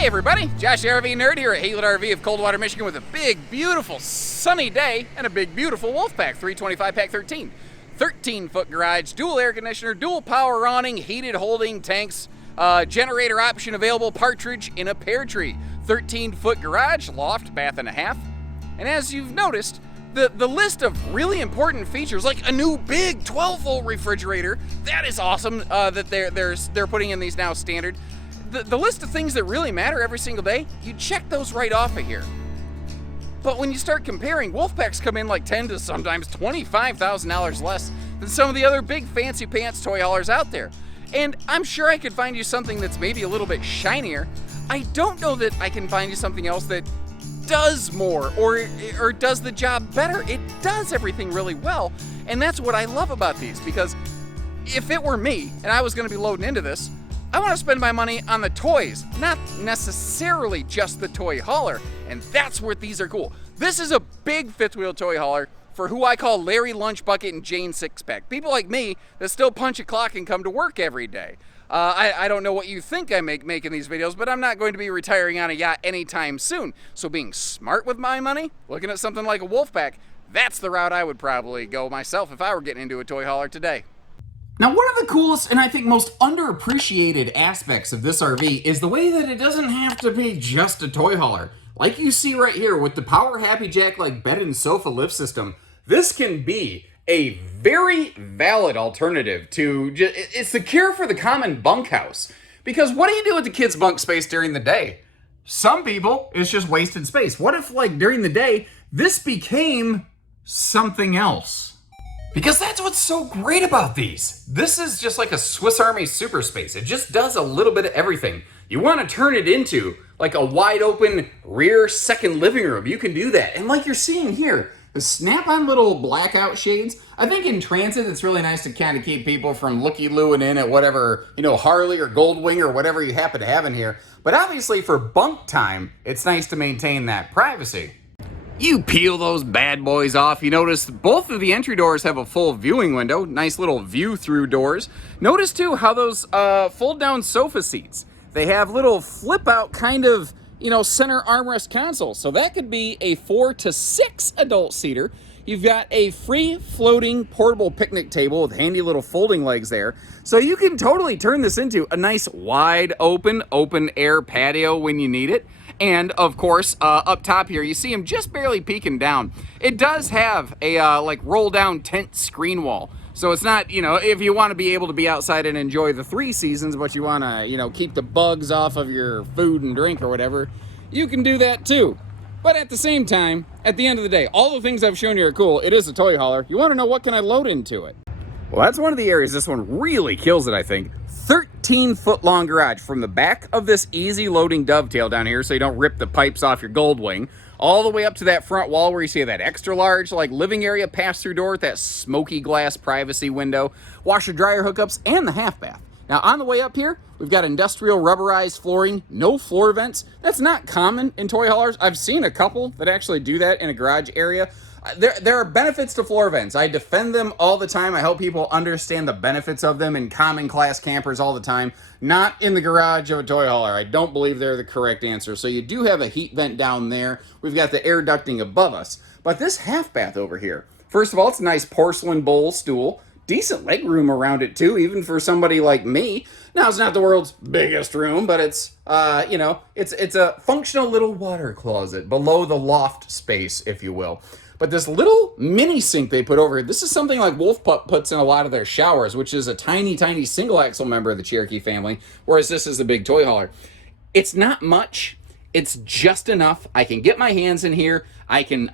Hey everybody, Josh the RV Nerd here at Haylett RV of Coldwater, Michigan with a big, beautiful, sunny day and a big, beautiful Wolfpack 325Pack13. 13-foot garage, dual air conditioner, dual power awning, heated holding tanks, generator option available, partridge in a pear tree. 13-foot garage, loft, bath and a half. And as you've noticed, the list of really important features, like a new big 12-volt refrigerator, that is awesome that they're putting in these now standard. The list of things that really matter every single day, you check those right off of here. But when you start comparing, Wolfpacks come in like $10,000 to sometimes $25,000 less than some of the other big fancy pants toy haulers out there. And I'm sure I could find you something that's maybe a little bit shinier. I don't know that I can find you something else that does more or does the job better. It does everything really well, and that's what I love about these, because if it were me and I was going to be loading into this, I want to spend my money on the toys, not necessarily just the toy hauler, and that's where these are cool. This is a big fifth wheel toy hauler for who I call Larry Lunch Bucket and Jane Sixpack. People like me that still punch a clock and come to work every day. I don't know what you think I make making these videos, but I'm not going to be retiring on a yacht anytime soon. So being smart with my money, looking at something like a Wolfpack, that's the route I would probably go myself if I were getting into a toy hauler today. Now, one of the coolest and I think most underappreciated aspects of this RV is the way that it doesn't have to be just a toy hauler. Like you see right here with the Power Happy Jack like bed and sofa lift system, this can be a very valid alternative to, it's the cure for the common bunkhouse. Because what do you do with the kids' bunk space during the day? Some people, it's just wasted space. What if, like, during the day, this became something else? Because that's what's so great about these. This is just like a Swiss Army super space. It just does a little bit of everything. You want to turn it into like a wide open rear second living room. You can do that. And like you're seeing here, the snap-on little blackout shades, I think in transit it's really nice to kind of keep people from looky-looing in at whatever, Harley or Goldwing or whatever you happen to have in here. But obviously for bunk time, it's nice to maintain that privacy. You peel those bad boys off, you notice both of the entry doors have a full viewing window, nice little view-through doors. Notice too how those fold-down sofa seats, they have little flip-out kind of, center armrest console. So that could be a 4 to 6 adult seater. You've got a free-floating portable picnic table with handy little folding legs there. So you can totally turn this into a nice wide open air patio when you need it. And of course, up top here, you see him just barely peeking down. It does have a roll down tent screen wall. So it's not, if you want to be able to be outside and enjoy the 3 seasons, but you want to, keep the bugs off of your food and drink or whatever, you can do that too. But at the same time, at the end of the day, all the things I've shown you are cool. It is a toy hauler. You want to know what can I load into it? Well, that's one of the areas this one really kills it, I think. 13-foot long garage from the back of this easy loading dovetail down here so you don't rip the pipes off your Goldwing, all the way up to that front wall where you see that extra large living area pass-through door with that smoky glass privacy window, washer dryer hookups, and the half bath. Now on the way up here, we've got industrial rubberized flooring, no floor vents. That's not common in toy haulers. I've seen a couple that actually do that in a garage area. There are benefits to floor vents. I defend them all the time. I help people understand the benefits of them in common class campers all the time. Not in the garage of a toy hauler. I don't believe they're the correct answer. So you do have a heat vent down there. We've got the air ducting above us. But this half bath over here, first of all, it's a nice porcelain bowl stool. Decent leg room around it too, even for somebody like me. Now, it's not the world's biggest room, but it's, it's a functional little water closet below the loft space, if you will. But this little mini sink they put over here, this is something like Wolf Pup puts in a lot of their showers, which is a tiny, tiny single axle member of the Cherokee family, whereas this is the big toy hauler. It's not much. It's just enough. I can get my hands in here. I can,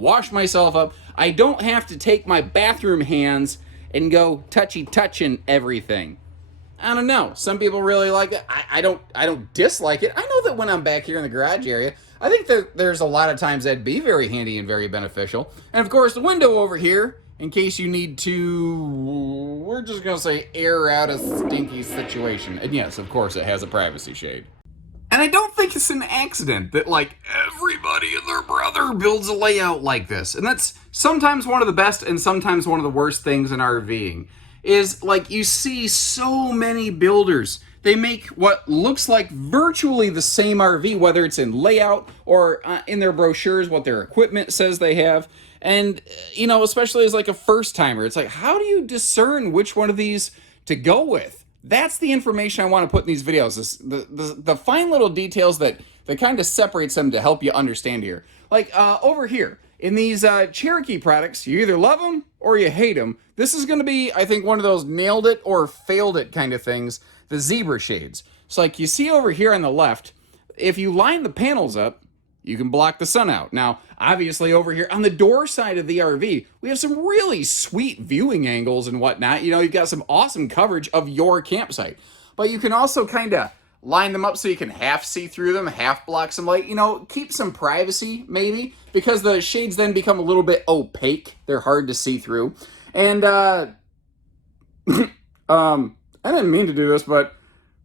wash myself up. I don't have to take my bathroom hands and go touching everything. I don't know. Some people really like it. I don't dislike it. I know that when I'm back here in the garage area, I think that there's a lot of times that'd be very handy and very beneficial. And of course, the window over here, in case you need to, we're just going to say air out a stinky situation. And yes, of course, it has a privacy shade. And I don't think it's an accident that, everybody and their brother builds a layout like this. And that's sometimes one of the best and sometimes one of the worst things in RVing. Is, you see so many builders they make what looks like virtually the same RV, whether it's in layout or in their brochures, what their equipment says they have. And, you know, especially as like a first timer, it's like, how do you discern which one of these to go with? That's the information I want to put in these videos. The fine little details that kind of separates them to help you understand here. Like over here, in these Cherokee products, you either love them or you hate them. This is going to be, I think, one of those nailed it or failed it kind of things, the zebra shades. So like you see over here on the left, if you line the panels up, you can block the sun out. Now, obviously over here on the door side of the RV, we have some really sweet viewing angles and whatnot. You know, you've got some awesome coverage of your campsite. But you can also kind of line them up so you can half see through them, half block some light, you know, keep some privacy maybe, because the shades then become a little bit opaque. They're hard to see through. And I didn't mean to do this, but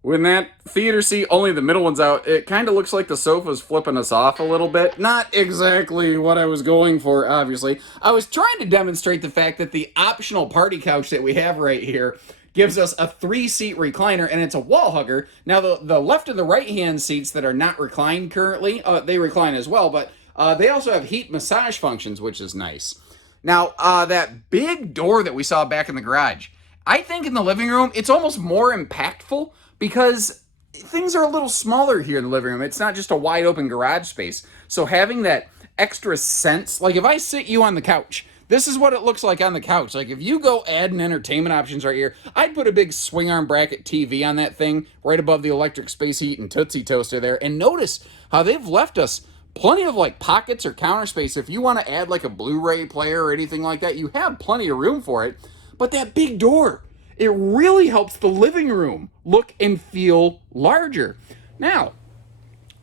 when that theater seat, only the middle one's out, it kind of looks like the sofa's flipping us off a little bit. Not exactly what I was going for, obviously. I was trying to demonstrate the fact that the optional party couch that we have right here gives us a 3-seat recliner, and it's a wall hugger. Now, the left and the right-hand seats that are not reclined currently, they recline as well, but they also have heat massage functions, which is nice. Now, that big door that we saw back in the garage, I think in the living room, it's almost more impactful because things are a little smaller here in the living room. It's not just a wide open garage space. So having that extra sense, like if I sit you on the couch, this is what it looks like on the couch. Like if you go add an entertainment options right here, I'd put a big swing arm bracket TV on that thing right above the electric space heat and Tootsie Toaster there. And notice how they've left us plenty of like pockets or counter space. If you want to add like a Blu-ray player or anything like that, you have plenty of room for it. But that big door, it really helps the living room look and feel larger. Now,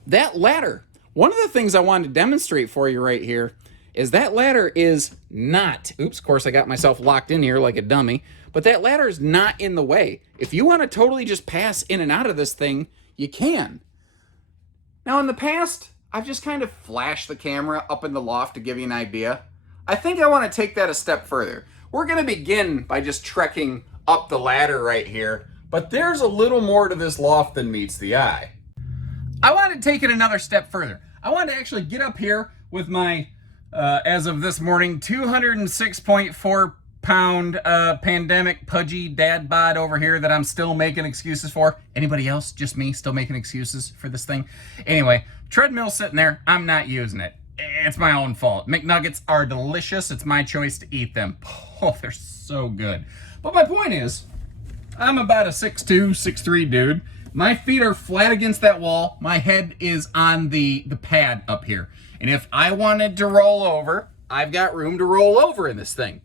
that ladder, one of the things I wanted to demonstrate for you right here is that ladder is not, oops, of course I got myself locked in here like a dummy, but that ladder is not in the way. If you want to totally just pass in and out of this thing, you can. Now in the past, I've just kind of flashed the camera up in the loft to give you an idea. I think I want to take that a step further. We're going to begin by just trekking up the ladder right here, but there's a little more to this loft than meets the eye. I want to take it another step further. I want to actually get up here with my, as of this morning, 206.4 pound pandemic pudgy dad bod over here that I'm still making excuses for. Anybody else? Just me still making excuses for this thing? Anyway, treadmill sitting there. I'm not using it. It's my own fault. McNuggets are delicious. It's my choice to eat them. Oh, they're so good. But my point is, I'm about a 6'2", 6'3" dude. My feet are flat against that wall. My head is on the pad up here. And if I wanted to roll over, I've got room to roll over in this thing.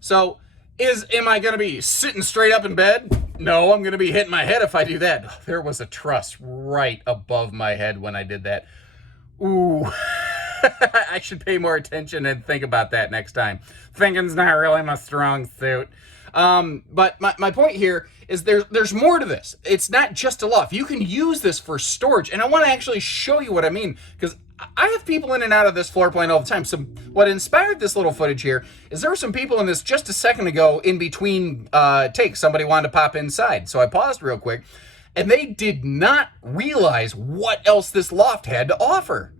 So, am I going to be sitting straight up in bed? No, I'm going to be hitting my head if I do that. There was a truss right above my head when I did that. Ooh. I should pay more attention and think about that next time. Thinking's not really my strong suit. But my point here is there's more to this. It's not just a loft. You can use this for storage. And I want to actually show you what I mean, because I have people in and out of this floor plan all the time. So what inspired this little footage here is there were some people in this just a second ago in between takes. Somebody wanted to pop inside. So I paused real quick, and they did not realize what else this loft had to offer.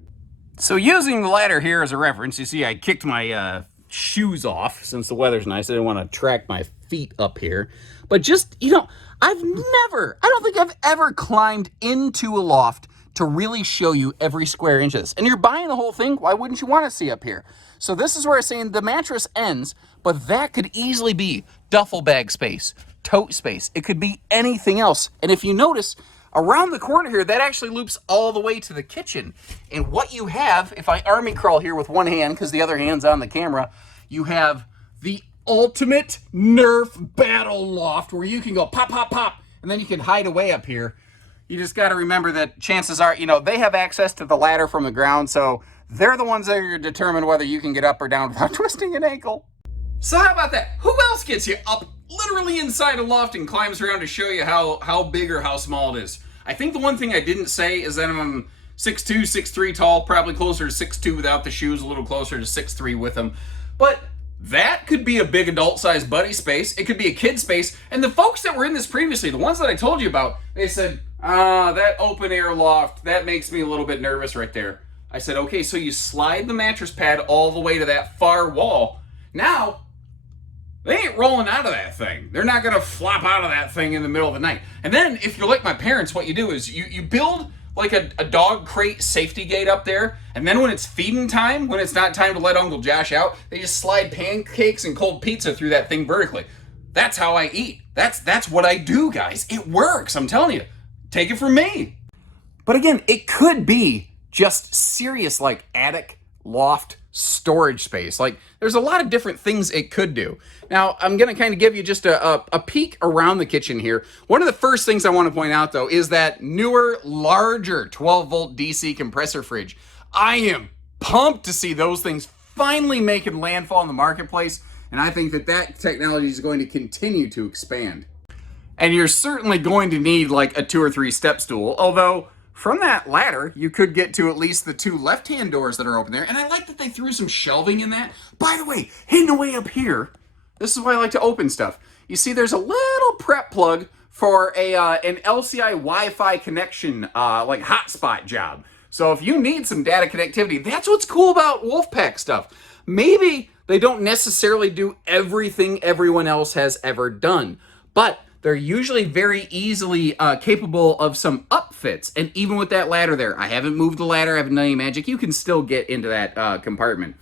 So using the ladder here as a reference, you see I kicked my shoes off since the weather's nice. I didn't want to track my feet up here. But just, you know, I don't think I've ever climbed into a loft to really show you every square inch of this. And you're buying the whole thing, why wouldn't you want to see up here? So this is where I'm saying the mattress ends, but that could easily be duffel bag space, tote space. It could be anything else. And if you notice, around the corner here, that actually loops all the way to the kitchen. And what you have, if I army crawl here with one hand, because the other hand's on the camera, you have the ultimate Nerf battle loft where you can go pop, pop, pop, and then you can hide away up here. You just got to remember that chances are, you know, they have access to the ladder from the ground, so they're the ones that are going to determine whether you can get up or down without twisting an ankle. So how about that? Who else gets you up literally inside a loft and climbs around to show you how big or how small it is? I think the one thing I didn't say is that I'm 6'2", 6'3" tall, probably closer to 6'2" without the shoes, a little closer to 6'3" with them. But That could be a big adult-sized buddy space. It could be a kid space. And the folks that were in this previously, the ones that I told you about, they said, that open air loft, that makes me a little bit nervous right there. I said, okay, so you slide the mattress pad all the way to that far wall. Now, they ain't rolling out of that thing. They're not going to flop out of that thing in the middle of the night. And then, if you're like my parents, what you do is you build like a dog crate safety gate up there, and then when it's feeding time, when it's not time to let Uncle Josh out, they just slide pancakes and cold pizza through that thing vertically. That's how I eat. That's what I do, guys. It works, I'm telling you. Take it from me. But again, it could be just serious like attic, loft, storage space. Like, there's a lot of different things it could do. Now, I'm going to kind of give you just a peek around the kitchen here. One of the first things I want to point out, though, is that newer, larger 12-volt DC compressor fridge. I am pumped to see those things finally making landfall in the marketplace, and I think that technology is going to continue to expand. And you're certainly going to need like a 2 or 3 step stool, although from that ladder, you could get to at least the 2 left-hand doors that are open there. And I like that they threw some shelving in that. By the way, hidden away up here, this is why I like to open stuff. You see there's a little prep plug for an LCI Wi-Fi connection, like hotspot job. So if you need some data connectivity, that's what's cool about Wolfpack stuff. Maybe they don't necessarily do everything everyone else has ever done, but they're usually very easily capable of some upfits. And even with that ladder there, I haven't moved the ladder, I haven't done any magic, you can still get into that compartment.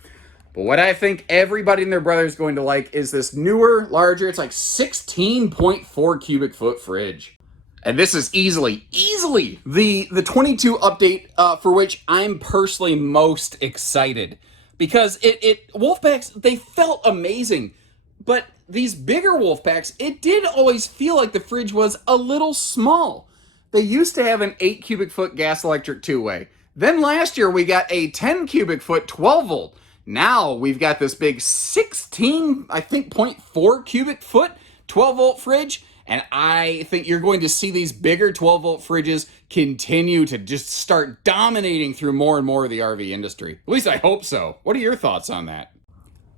But what I think everybody and their brother is going to like is this newer, larger, it's like 16.4 cubic foot fridge. And this is easily the 22 update for which I'm personally most excited. Because Wolfpacks, they felt amazing. But these bigger Wolfpacks, it did always feel like the fridge was a little small. They used to have an 8 cubic foot gas electric 2-way. Then last year we got a 10 cubic foot 12 volt. Now we've got this big 16, I think, 0.4 cubic foot 12 volt fridge. And I think you're going to see these bigger 12 volt fridges continue to just start dominating through more and more of the RV industry. At least I hope so. What are your thoughts on that?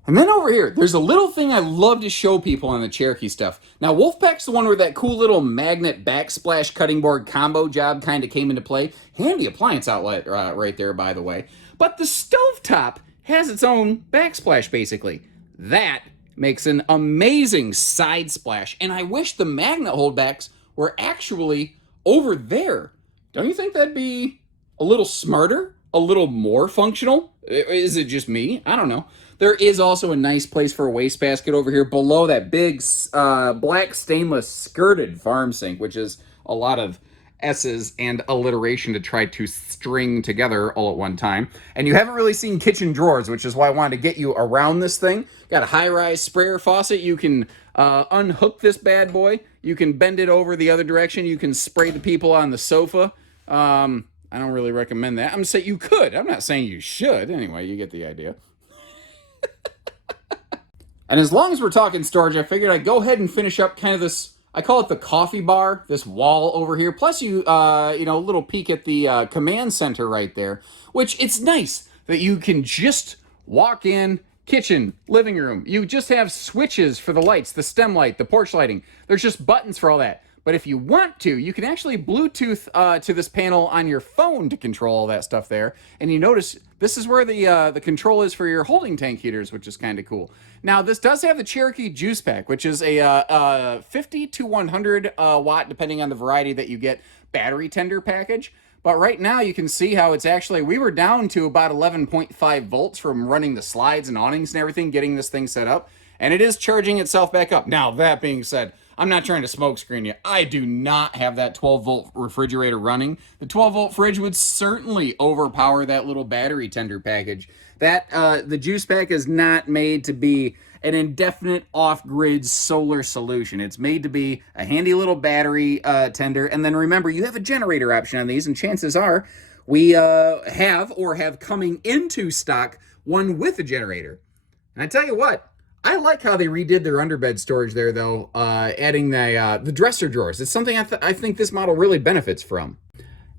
And then over here, there's a little thing I love to show people on the Cherokee stuff. Now, Wolfpack's the one where that cool little magnet backsplash cutting board combo job kind of came into play. Handy appliance outlet right there, by the way. But the stovetop has its own backsplash, basically. That makes an amazing side splash, and I wish the magnet holdbacks were actually over there. Don't you think that'd be a little smarter? A little more functional? Is it just me? I don't know. There is also a nice place for a wastebasket over here below that big black stainless skirted farm sink, which is a lot of S's and alliteration to try to string together all at one time. And you haven't really seen kitchen drawers, which is why I wanted to get you around this thing. Got a high-rise sprayer faucet. You can unhook this bad boy. You can bend it over the other direction. You can spray the people on the sofa. I don't really recommend that. I'm saying you could. I'm not saying you should. Anyway, you get the idea. And as long as we're talking storage, I figured I'd go ahead and finish up kind of this, I call it the coffee bar, this wall over here. Plus you know, a little peek at the command center right there, which it's nice that you can just walk in, kitchen, living room. You just have switches for the lights, the stem light, the porch lighting. There's just buttons for all that. But if you want to, you can actually Bluetooth to this panel on your phone to control all that stuff there. And you notice this is where the control is for your holding tank heaters, which is kind of cool. Now, this does have the Cherokee Juice Pack, which is a 50 to 100 watt, depending on the variety that you get, battery tender package. But right now, you can see how it's actually, we were down to about 11.5 volts from running the slides and awnings and everything, getting this thing set up. And it is charging itself back up. Now, that being said, I'm not trying to smoke screen you. I do not have that 12-volt refrigerator running. The 12-volt fridge would certainly overpower that little battery tender package. That the juice pack is not made to be an indefinite off-grid solar solution. It's made to be a handy little battery tender. And then remember, you have a generator option on these, and chances are we have coming into stock one with a generator. And I tell you what, I like how they redid their underbed storage there, though, adding the dresser drawers. It's something I think this model really benefits from.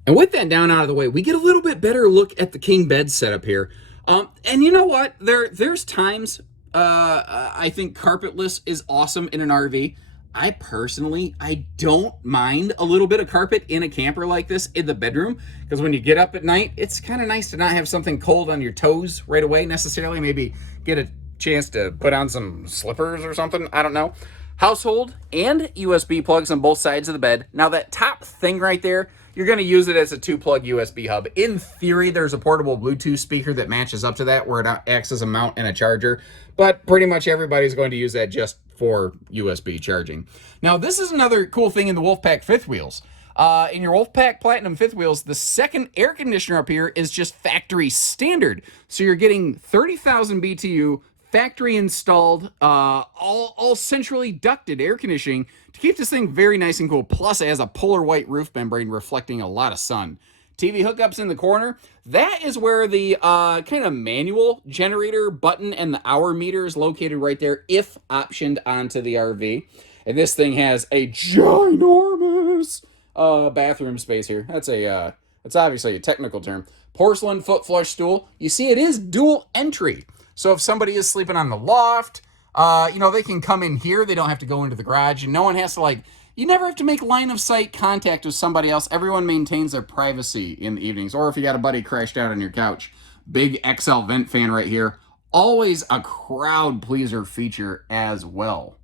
And with that down out of the way, we get a little bit better look at the king bed setup here. And you know what? There's times, I think carpetless is awesome in an RV. I don't mind a little bit of carpet in a camper like this in the bedroom, because when you get up at night, it's kind of nice to not have something cold on your toes right away necessarily. Maybe get a chance to put on some slippers or something. I don't know. Household and USB plugs on both sides of the bed. Now that top thing right there, you're going to use it as a 2-plug USB hub. In theory, there's a portable Bluetooth speaker that matches up to that where it acts as a mount and a charger, but pretty much everybody's going to use that just for USB charging. Now, this is another cool thing in the Wolfpack fifth wheels. In your Wolfpack Platinum fifth wheels, the second air conditioner up here is just factory standard. So you're getting 30,000 BTU factory installed, all centrally ducted air conditioning to keep this thing very nice and cool. Plus, it has a polar white roof membrane reflecting a lot of sun. TV hookups in the corner. That is where the kind of manual generator button and the hour meter is located right there, if optioned onto the RV. And this thing has a ginormous bathroom space here. That's obviously a technical term. Porcelain foot flush stool. You see, it is dual entry. So if somebody is sleeping on the loft, they can come in here. They don't have to go into the garage, and no one has to you never have to make line of sight contact with somebody else. Everyone maintains their privacy in the evenings. Or if you got a buddy crashed out on your couch. Big XL vent fan right here. Always a crowd pleaser feature as well.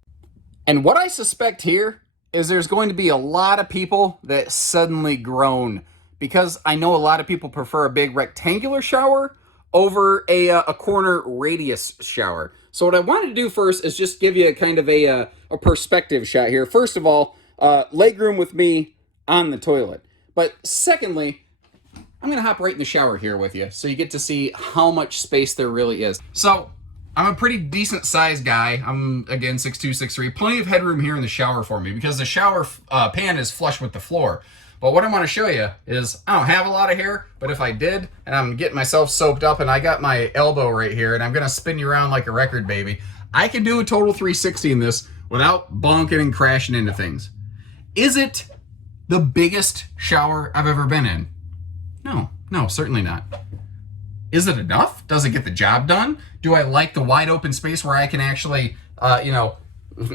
And what I suspect here is there's going to be a lot of people that suddenly groan, because I know a lot of people prefer a big rectangular shower over a corner radius shower. So what I wanted to do first is just give you a kind of a perspective shot here. First of all, legroom with me on the toilet. But secondly, I'm going to hop right in the shower here with you so you get to see how much space there really is. So I'm a pretty decent sized guy. I'm, again, 6'2", 6'3". Plenty of headroom here in the shower for me because the shower pan is flush with the floor. But what I want to show you is I don't have a lot of hair, but if I did, and I'm getting myself soaped up and I got my elbow right here and I'm going to spin you around like a record baby, I can do a total 360 in this without bonking and crashing into things. Is it the biggest shower I've ever been in? No, certainly not. Is it enough? Does it get the job done? Do I like the wide open space where I can actually,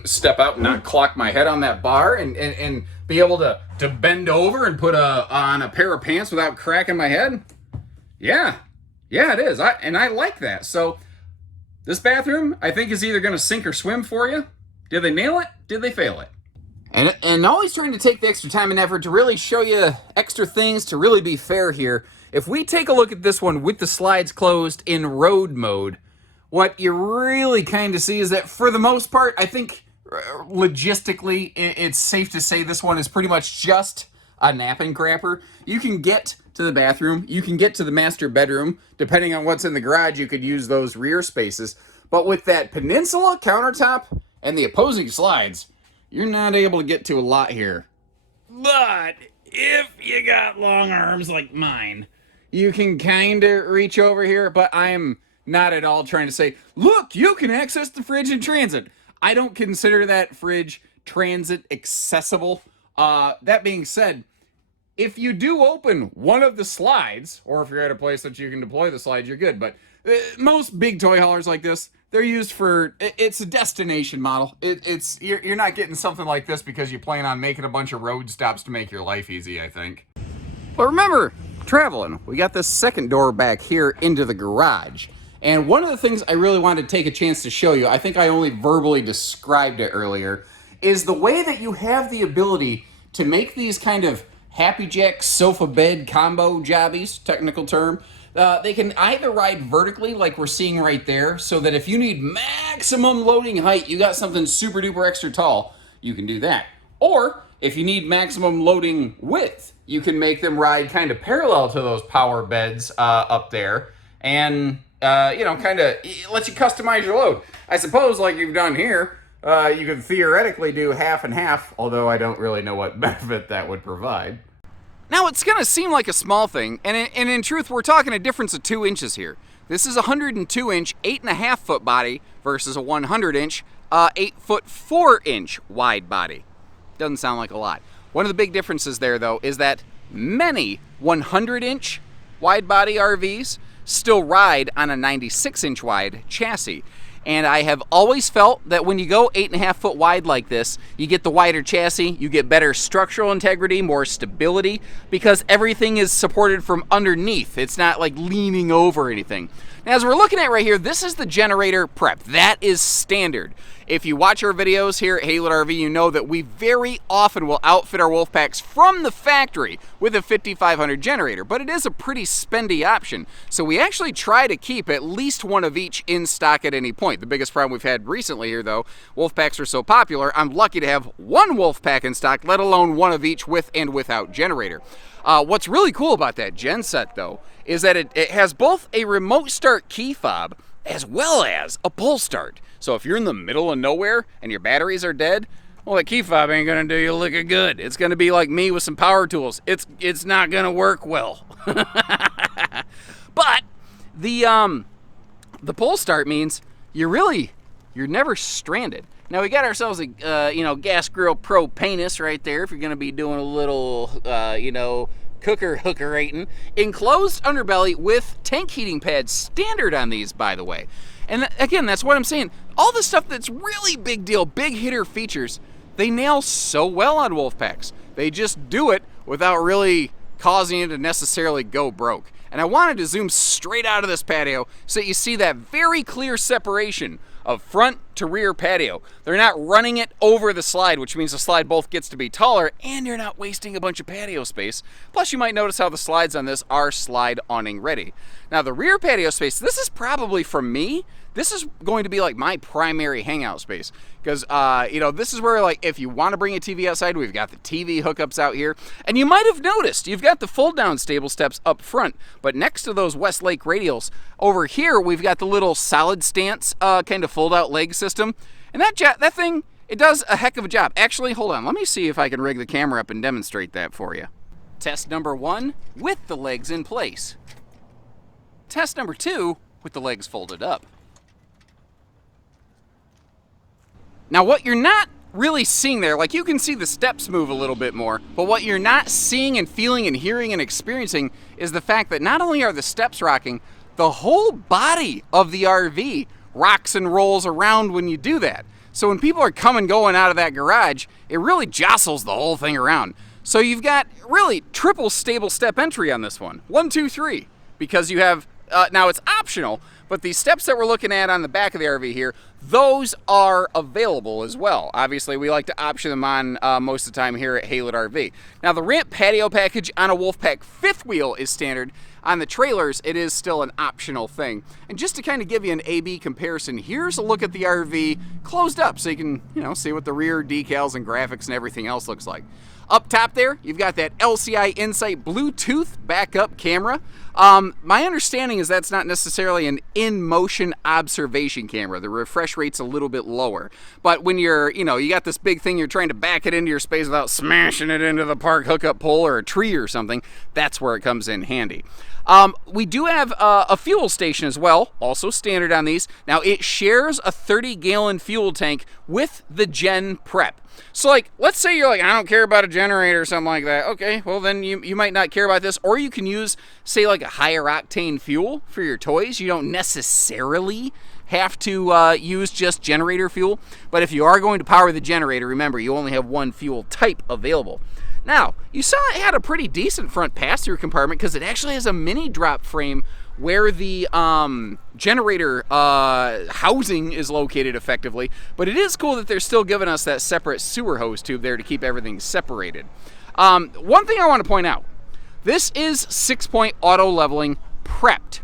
step out and not clock my head on that bar and be able to bend over and put on a pair of pants without cracking my head? Yeah, it is. I like that. So this bathroom, I think, is either going to sink or swim for you. Did they nail it? Did they fail it? And always trying to take the extra time and effort to really show you extra things to really be fair here. If we take a look at this one with the slides closed in road mode, what you really kind of see is that for the most part, I think logistically, it's safe to say this one is pretty much just a napping crapper. You can get to the bathroom, you can get to the master bedroom. Depending on what's in the garage, you could use those rear spaces. But with that peninsula countertop and the opposing slides, you're not able to get to a lot here. But if you got long arms like mine, you can kind of reach over here, but I'm not at all trying to say, look, you can access the fridge in transit. I don't consider that fridge transit accessible. That being said, if you do open one of the slides, or if you're at a place that you can deploy the slides, you're good. But most big toy haulers like this, they're used for, it's a destination model. You're not getting something like this because you plan on making a bunch of road stops to make your life easy, I think. But remember, traveling, we got this second door back here into the garage. And one of the things I really wanted to take a chance to show you, I think I only verbally described it earlier, is the way that you have the ability to make these kind of Happy Jack sofa bed combo jobbies, technical term. They can either ride vertically like we're seeing right there, so that if you need maximum loading height, you got something super duper extra tall, you can do that. Or if you need maximum loading width, you can make them ride kind of parallel to those power beds up there, and kind of lets you customize your load. I suppose, like you've done here, you could theoretically do half and half, although I don't really know what benefit that would provide. Now, it's going to seem like a small thing, and in truth, we're talking a difference of 2 inches here. This is a 102-inch, 8.5-foot body versus a 100-inch, 8-foot, 4-inch wide body. Doesn't sound like a lot. One of the big differences there, though, is that many 100-inch wide body RVs still ride on a 96-inch wide chassis. And I have always felt that when you go 8.5 foot wide like this, you get the wider chassis, you get better structural integrity, more stability, because everything is supported from underneath. It's not like leaning over anything. Now, as we're looking at right here, this is the generator prep. That is standard. If you watch our videos here at Haylett RV, you know that we very often will outfit our wolf packs from the factory with a 5500 generator, but it is a pretty spendy option. So we actually try to keep at least one of each in stock at any point. The biggest problem we've had recently here, though, wolf packs are so popular, I'm lucky to have one wolf pack in stock, let alone one of each with and without generator. What's really cool about that gen set, though, is that it has both a remote start key fob as well as a pull start. So if you're in the middle of nowhere and your batteries are dead, well, that key fob ain't gonna do you looking good. It's gonna be like me with some power tools. It's not gonna work well. But the pull start means you're never stranded. Now we got ourselves a Gas Grill Pro Painus right there if you're gonna be doing a little hookerating. Enclosed underbelly with tank heating pads, standard on these, by the way. And again, that's what I'm saying. All the stuff that's really big deal, big hitter features, they nail so well on wolf packs. They just do it without really causing it to necessarily go broke. And I wanted to zoom straight out of this patio so that you see that very clear separation of front to rear patio. They're not running it over the slide, which means the slide both gets to be taller and you're not wasting a bunch of patio space. Plus you might notice how the slides on this are slide awning ready. Now the rear patio space, this is probably for me, this is going to be like my primary hangout space. Because, this is where, like, if you want to bring a TV outside, we've got the TV hookups out here. And you might have noticed, you've got the fold-down stable steps up front. But next to those Westlake radials, over here, we've got the little solid stance kind of fold-out leg system. And that thing, it does a heck of a job. Actually, hold on. Let me see if I can rig the camera up and demonstrate that for you. Test number 1, with the legs in place. Test number 2, with the legs folded up. Now what you're not really seeing there, like you can see the steps move a little bit more, but what you're not seeing and feeling and hearing and experiencing is the fact that not only are the steps rocking, the whole body of the RV rocks and rolls around when you do that. So when people are coming going out of that garage, it really jostles the whole thing around. So you've got really triple stable step entry on this one. 1, 2, 3, because you have, now it's optional, but the steps that we're looking at on the back of the RV here, those are available as well. Obviously, we like to option them on most of the time here at Haylett RV. Now, the ramp patio package on a Wolfpack 5th wheel is standard. On the trailers, it is still an optional thing. And just to kind of give you an A-B comparison, here's a look at the RV closed up so you can, see what the rear decals and graphics and everything else looks like. Up top there, you've got that LCI Insight Bluetooth backup camera. My understanding is that's not necessarily an in-motion observation camera. The refresh rate's a little bit lower. But when you're, you got this big thing, you're trying to back it into your space without smashing it into the park hookup pole or a tree or something, that's where it comes in handy. We do have a fuel station as well, also standard on these. Now, it shares a 30-gallon fuel tank with the Gen Prep. So, like, let's say you're like, I don't care about a generator or something like that. Okay, well, then you might not care about this. Or you can use, say, like a higher octane fuel for your toys. You don't necessarily have to use just generator fuel. But if you are going to power the generator, remember, you only have one fuel type available. Now, you saw it had a pretty decent front pass-through compartment because it actually has a mini drop frame where the generator housing is located effectively, but it is cool that they're still giving us that separate sewer hose tube there to keep everything separated. One thing I want to point out, this is 6-point auto leveling prepped.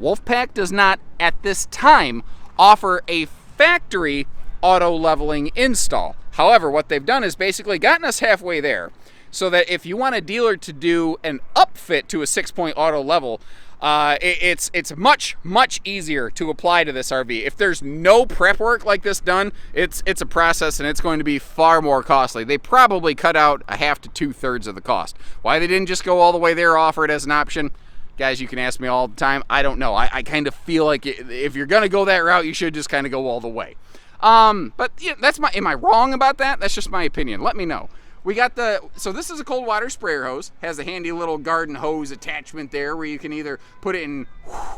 Wolfpack does not, at this time, offer a factory auto leveling install. However, what they've done is basically gotten us halfway there so that if you want a dealer to do an upfit to a 6-point auto level, it's much easier to apply to this RV. If there's no prep work like this done, it's a process and it's going to be far more costly. They probably cut out a half to 2/3 of the cost. Why they didn't just go all the way there, offer it as an option, guys, you can ask me all the time. I don't know. I kind of feel like if you're gonna go that route, you should just kind of go all the way. But that's am I wrong about that? That's just my opinion. Let me know. We got so this is a cold water sprayer hose. Has a handy little garden hose attachment there where you can either put it in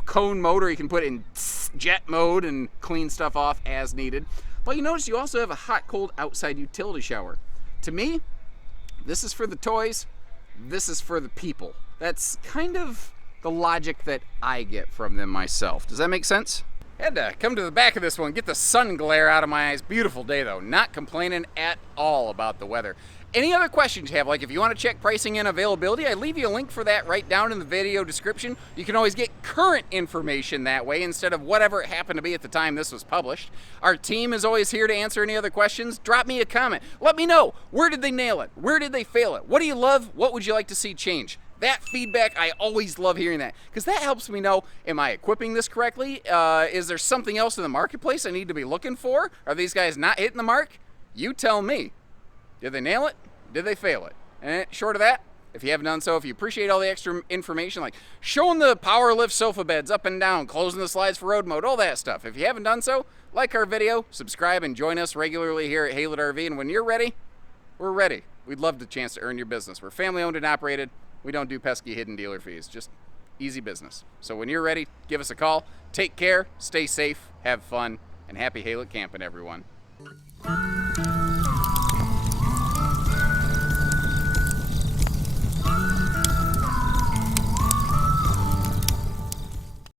cone mode or you can put it in jet mode and clean stuff off as needed. But you notice you also have a hot cold outside utility shower. To me, this is for the toys, this is for the people. That's kind of the logic that I get from them myself. Does that make sense? Had to come to the back of this one, get the sun glare out of my eyes. Beautiful day though, not complaining at all about the weather. Any other questions you have, like if you want to check pricing and availability, I leave you a link for that right down in the video description. You can always get current information that way instead of whatever it happened to be at the time this was published. Our team is always here to answer any other questions. Drop me a comment. Let me know, where did they nail it? Where did they fail it? What do you love? What would you like to see change? That feedback, I always love hearing that because that helps me know, am I equipping this correctly? Is there something else in the marketplace I need to be looking for? Are these guys not hitting the mark? You tell me. Did they nail it? Did they fail it? And short of that, if you haven't done so, if you appreciate all the extra information like showing the power lift sofa beds up and down, closing the slides for road mode, all that stuff. If you haven't done so, like our video, subscribe, and join us regularly here at Haylett RV. And when you're ready, we're ready. We'd love the chance to earn your business. We're family owned and operated. We don't do pesky hidden dealer fees, just easy business. So when you're ready, give us a call. Take care, stay safe, have fun, and happy Haylett camping, everyone.